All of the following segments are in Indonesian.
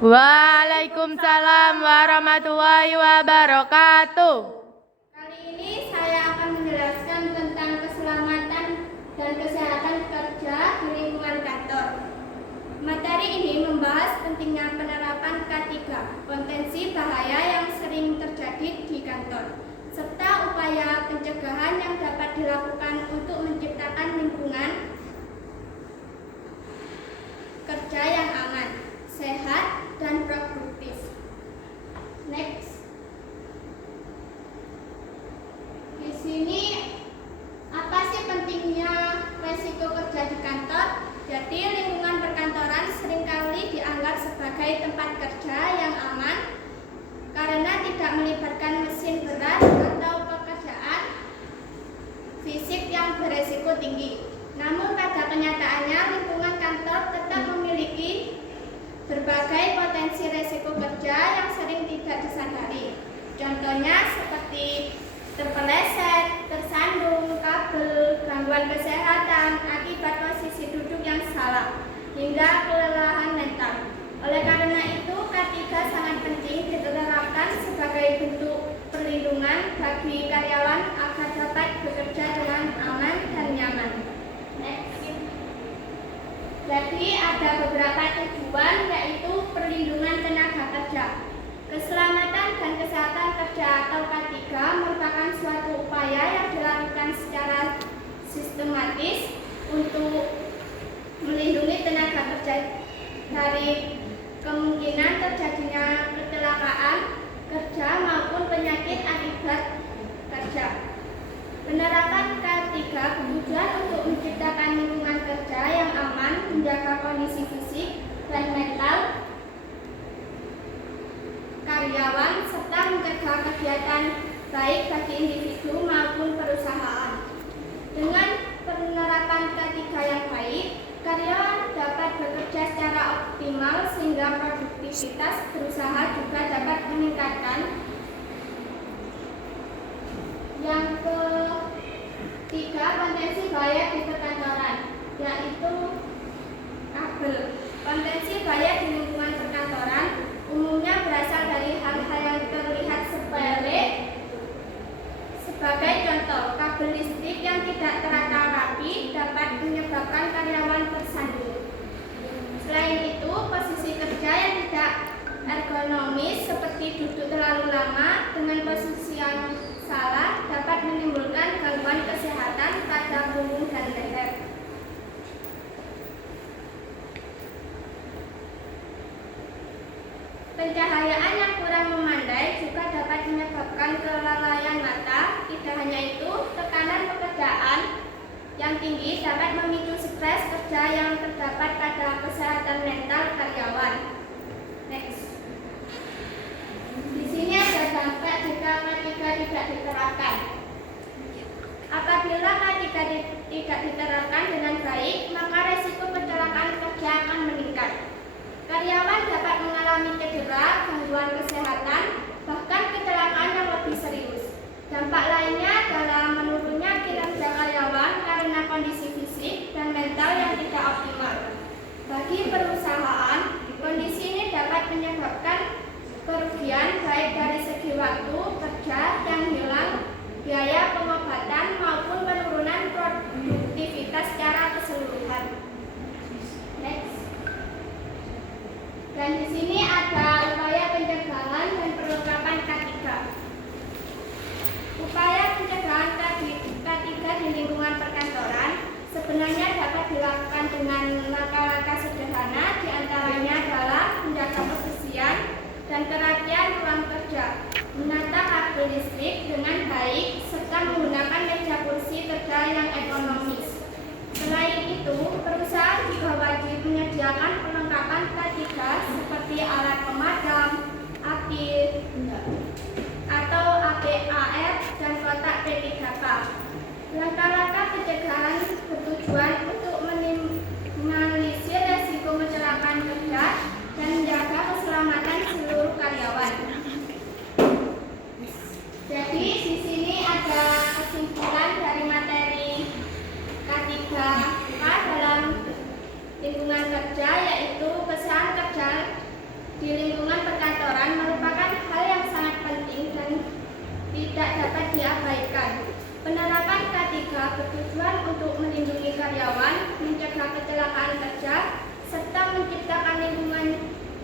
Waalaikumsalam warahmatullahi wabarakatuh. Kali ini saya akan menjelaskan tentang keselamatan dan kesehatan kerja di lingkungan kantor. Materi ini membahas pentingnya penerapan K3, potensi bahaya yang sering terjadi di kantor, serta upaya pencegahan yang dapat dilakukan untuk menciptakan lingkungan kerja yang aman, sehat, dan produktif. Next. Di sini apa sih pentingnya resiko kerja di kantor? Jadi lingkungan perkantoran seringkali dianggap sebagai tempat kerja yang aman karena tidak melibatkan mesin berat atau pekerjaan fisik yang beresiko tinggi. Namun pada kenyataannya lingkungan kantor tetap memiliki berbagai potensi resiko kerja yang sering tidak disadari. Contohnya seperti terpeleset, tersandung kabel, gangguan kesehatan akibat posisi duduk yang salah, hingga kelelahan mental. Oleh karena itu, K3 sangat penting diterapkan sebagai bentuk perlindungan bagi karyawan agar dapat bekerja dengan aman dan nyaman. Next. Jadi ada beberapa tujuan, yaitu perlindungan tenaga kerja. Keselamatan dan kesehatan kerja atau K3 merupakan suatu upaya yang dilakukan secara sistematis untuk melindungi tenaga kerja dari kemungkinan terjadinya kecelakaan kerja maupun penyakit akibat kerja. Penerapan K3 bertujuan untuk menciptakan lingkungan kerja yang aman, menjaga kondisi fisik dan mental karyawan, serta mencegah kegiatan baik bagi individu maupun perusahaan. Dengan penerapan K3 yang baik, karyawan dapat bekerja secara optimal sehingga produktivitas berusaha juga dapat meningkatkan. Yang ketiga, potensi bahaya di perkantoran, yaitu kabel. Potensi bahaya di lingkungan perkantoran umumnya berasal dari hal-hal yang terlihat sepele. Sebagai contoh, kabel listrik yang tidak terata rapi dapat menyebabkan karyawan tersandung. Selain itu, posisi kerja yang tidak ergonomis seperti duduk terlalu lama dengan posisi yang salah dapat menimbulkan gangguan kesehatan pada punggung dan leher. Pencahayaan yang kurang memandai juga dapat menyebabkan kelalaian mata. Tidak hanya itu, tekanan pekerjaan yang tinggi dapat memicu stres kerja yang terdapat pada kesehatan mental karyawan. Next. Di sini ada dampak jika K3 tidak diterapkan. Apabila K3 tidak diterapkan dengan baik, maka resiko kecelakaan kerja akan meningkat. Karyawan dapat mengalami cedera, gangguan kesehatan, bahkan kecelakaan yang lebih serius. Dampak lainnya adalah menurunnya kinerja karyawan karena kondisi fisik dan mental yang tidak optimal. Bagi perusahaan, kondisi ini dapat menyebabkan kerugian baik dari segi waktu kerja yang hilang, biaya pengobatan, maupun penurunan produktivitas secara keseluruhan. Next. Dan di sini ada upaya pencegahan dan perlengkapan K3. Upaya pencegahan K3 di lingkungan perkantoran sebenarnya dapat dilakukan dengan langkah-langkah sederhana, diantaranya adalah menjaga kebersihan dan kerapian ruang kerja, menata kabel listrik dengan baik, serta menggunakan meja kursi kerja yang ekonomis. Selain itu, perusahaan juga wajib menyediakan perlengkapan K3 seperti alat pemadam api atau APAR dan kotak P3K. Langkah-langkah pencegahan bertujuan untuk meminimalisir resiko kecelakaan kerja dan menjaga keselamatan seluruh karyawan. Jadi di sini ada kesimpulan dari materi K3 dalam lingkungan kerja, yaitu kesehatan kerja di dapat diabaikan. Penerapan K3 bertujuan untuk melindungi karyawan, mencegah kecelakaan kerja, serta menciptakan lingkungan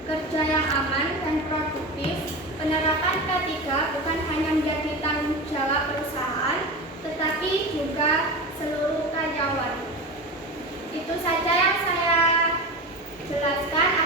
kerja yang aman dan produktif. Penerapan K3 bukan hanya menjadi tanggung jawab perusahaan, tetapi juga seluruh karyawan. Itu saja yang saya jelaskan.